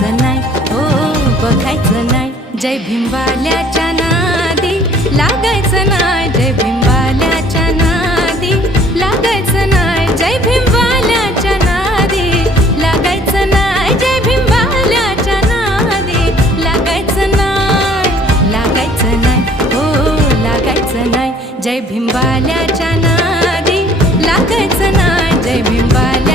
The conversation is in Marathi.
बघायचं नाही, हो बघायचं नाही. जय भीमवाल्याच्या नादी लागायचं नाही, जय भीमवाल्याच्या नादी लागायचं नाही, जय भीमवाल्याच्या नादी लागायचं नाही, जय भीमवाल्याच्या नादी लागायचं नाही, लागायचं नाही, हो लागायचं नाही. जय भीमवाल्याच्या नादी लागायचं नाही, जय भीमवाल्या